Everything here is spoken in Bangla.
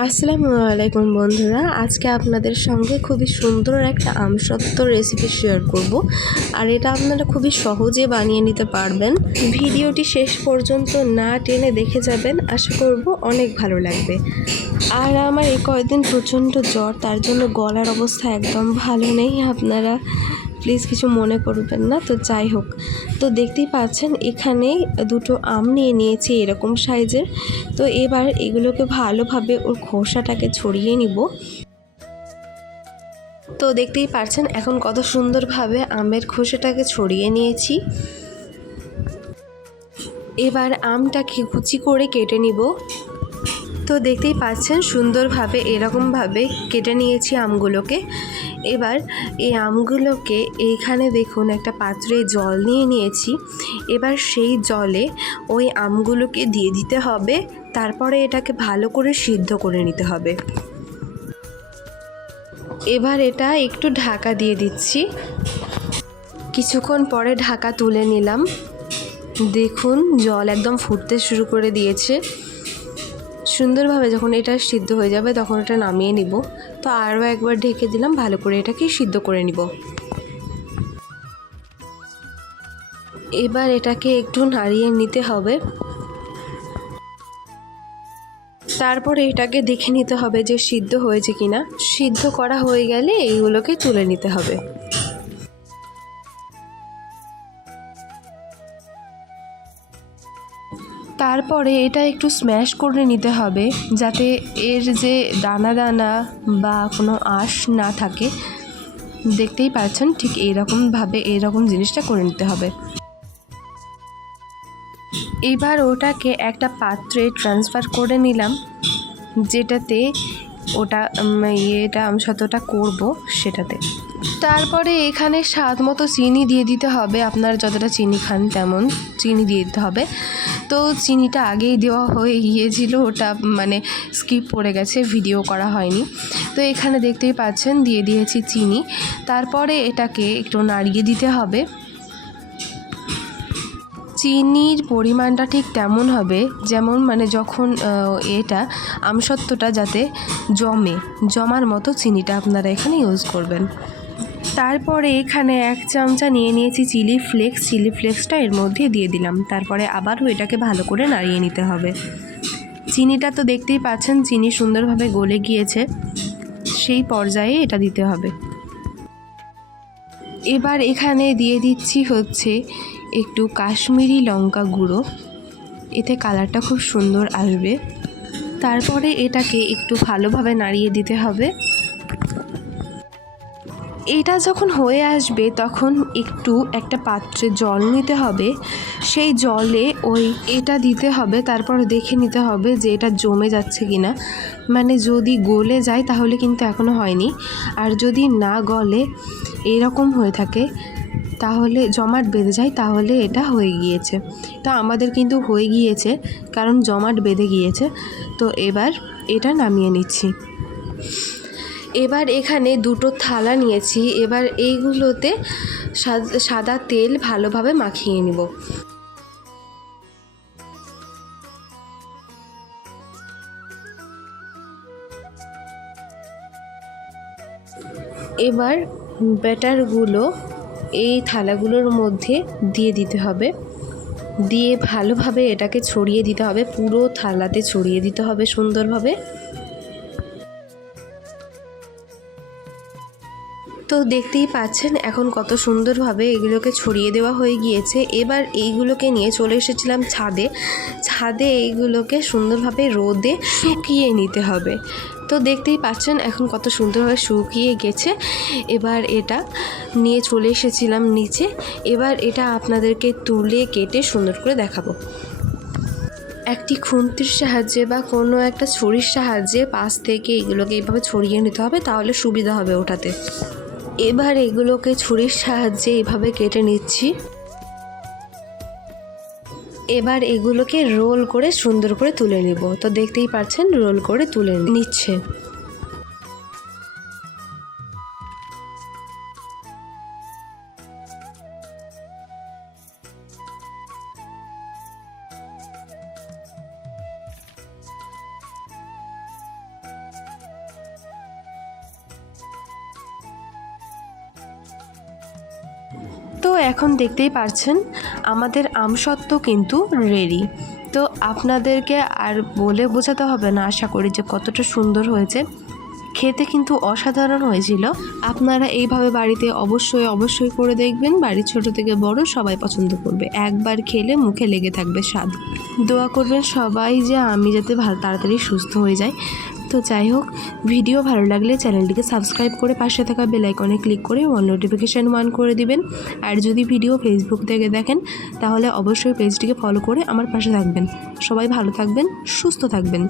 আসসালামু আলাইকুম বন্ধুরা, আজকে আপনাদের সঙ্গে খুবই সুন্দর একটা আমসত্ত্ব রেসিপি শেয়ার করব। আর এটা আপনারা খুবই সহজে বানিয়ে নিতে পারবেন। ভিডিওটি শেষ পর্যন্ত না টেনে দেখে যাবেন, আশা করব অনেক ভালো লাগবে। আর আমার এই কয়েকদিন প্রচণ্ড জ্বর, তার জন্য গলার অবস্থা একদম ভালো নেই। আপনারা প্লিজ কিছু মনে করবেন না। তো যাই হোক, তো দেখতেই পাচ্ছেন এখানে দুটো আম নিয়ে নিয়েছি এরকম সাইজের। তো এবার এগুলোকে ভালোভাবে ওর খোসাটাকে ছড়িয়ে নিব। তো দেখতেই পাচ্ছেন এখন কত সুন্দরভাবে আমের খোসাটাকে ছড়িয়ে নিয়েছি। এবার আমটাকে কুচি করে কেটে নিব। তো দেখতেই পাচ্ছেন সুন্দরভাবে এরকমভাবে কেটে নিয়েছি আমগুলোকে। এবার এই আমগুলোকে এইখানে দেখুন একটা পাত্রে জল নিয়ে নিয়েছি। এবার সেই জলে ওই আমগুলোকে দিয়ে দিতে হবে, তারপরে এটাকে ভালো করে সিদ্ধ করে নিতে হবে। এবার এটা একটু ঢাকা দিয়ে দিচ্ছি। কিছুক্ষণ পরে ঢাকা তুলে নিলাম। দেখুন জল একদম ফুটতে শুরু করে দিয়েছে। সুন্দরভাবে যখন এটা সিদ্ধ হয়ে যাবে তখন এটা নামিয়ে নিব। তো আরও একবার ঢেকে দিলাম, ভালো করে এটাকে সিদ্ধ করে নিব। এবার এটাকে একটু নাড়িয়ে নিতে হবে। তারপরে এটাকে দেখে নিতে হবে যে সিদ্ধ হয়েছে কিনা। সিদ্ধ করা হয়ে গেলে এইগুলোকে তুলে নিতে হবে। তারপরে এটা একটু স্ম্যাশ করে নিতে হবে, যাতে এর যে দানা দানা বা কোনো আঁশ না থাকে। দেখতেই পাচ্ছেন ঠিক এইরকমভাবে এইরকম জিনিসটা করে নিতে হবে। এবার ওটাকে একটা পাত্রে ট্রান্সফার করে নিলাম, যেটাতে ওটা আমসত্ত্বটা করব সেটাতে। তারপরে এখানে স্বাদ মতো চিনি দিয়ে দিতে হবে। আপনারা যতটা চিনি খান তেমন চিনি দিয়ে দিতে হবে। তো চিনিটা আগেই দেওয়া হয়ে গিয়েছিল, ওটা স্কিপ পড়ে গেছে, ভিডিও করা হয়নি। তো এখানে দেখতেই পাচ্ছেন দিয়ে দিয়েছি চিনি। তারপরে এটাকে একটু নাড়িয়ে দিতে হবে। চিনির পরিমাণটা ঠিক তেমন হবে যেমন যখন এটা আমসত্ত্বটা যাতে জমার মতো চিনিটা আপনারা এখানে ইউজ করবেন। তারপরে এখানে 1 চামচা নিয়ে নিয়েছি চিলি ফ্লেক্সটা এর মধ্যে দিয়ে দিলাম। তারপরে আবারও এটাকে ভালো করে নাড়িয়ে নিতে হবে। চিনিটা তো দেখতেই পাচ্ছেন চিনি সুন্দরভাবে গলে গিয়েছে, সেই পর্যায়ে এটা দিতে হবে। এবার এখানে দিয়ে দিচ্ছি হচ্ছে একটু কাশ্মীরি লঙ্কা গুঁড়ো, এতে কালারটা খুব সুন্দর আসবে। তারপরে এটাকে একটু ভালোভাবে নাড়িয়ে দিতে হবে। এটা যখন হয়ে আসবে তখন একটু একটা পাত্রে জল নিতে হবে, সেই জলে এটা দিতে হবে। তারপর দেখে নিতে হবে যে এটা জমে যাচ্ছে কিনা। যদি গলে যায় তাহলে কিন্তু এখনও হয়নি, আর যদি না গলে এরকম হয়ে থাকে তাহলে জমাট বেঁধে যায়, তাহলে এটা হয়ে গিয়েছে। তো আমাদের কিন্তু হয়ে গিয়েছে, কারণ জমাট বেঁধে গিয়েছে। তো এবার এটা নামিয়ে নিচ্ছি। এবার এখানে দুটো থালা নিয়েছি। এবার এইগুলোতে সাদা তেল ভালোভাবে মাখিয়ে নিব। এবার ব্যাটারগুলো এই থালাগুলোর মধ্যে দিয়ে দিতে হবে। দিয়ে ভালোভাবে এটাকে ছড়িয়ে দিতে হবে, পুরো থালাতে ছড়িয়ে দিতে হবে সুন্দরভাবে। তো দেখতেই পাচ্ছেন এখন কত সুন্দরভাবে এগুলোকে ছড়িয়ে দেওয়া হয়ে গিয়েছে। এবার এইগুলোকে নিয়ে চলে এসেছিলাম ছাদে এইগুলোকে সুন্দরভাবে রোদে শুকিয়ে নিতে হবে। তো দেখতেই পাচ্ছেন এখন কত সুন্দরভাবে শুকিয়ে গেছে। এবার এটা নিয়ে চলে এসেছিলাম নিচে। এবার এটা আপনাদেরকে তুলে কেটে সুন্দর করে দেখাবো। একটি খুন্তির সাহায্যে বা কোনো একটা ছুরির সাহায্যে পাশ থেকে এগুলোকে এইভাবে ছড়িয়ে নিতে হবে, তাহলে সুবিধা হবে ওঠাতে। এবার এগুলোকে ছুরির সাহায্যে এভাবে কেটে নিচ্ছি। এবার এগুলোকে রোল করে সুন্দর করে তুলে নিব। তো দেখতেই পাচ্ছেন রোল করে তুলে নিচ্ছে। তো এখন দেখতেই পারছেন আমাদের আমসত্ত্ব কিন্তু রেডি। তো আপনাদেরকে আর বলে বোঝাতে হবে না, আশা করি যে কতটা সুন্দর হয়েছে। খেতে কিন্তু অসাধারণ হয়েছিল। আপনারা এইভাবে বাড়িতে অবশ্যই করে দেখবেন। বাড়ির ছোট থেকে বড় সবাই পছন্দ করবে, একবার খেলে মুখে লেগে থাকবে স্বাদ। দোয়া করবেন সবাই যে আমি যাতে তাড়াতাড়ি সুস্থ হয়ে যাই। তো যাই হোক, ভিডিও ভালো লাগলে চ্যানেলটিকে সাবস্ক্রাইব করে পাশে থাকা বেল আইকনে ক্লিক করে অল নোটিফিকেশান অন করে দিবেন। আর যদি ভিডিও ফেসবুক থেকে দেখেন তাহলে অবশ্যই পেজটিকে ফলো করে আমার পাশে থাকবেন। সবাই ভালো থাকবেন, সুস্থ থাকবেন।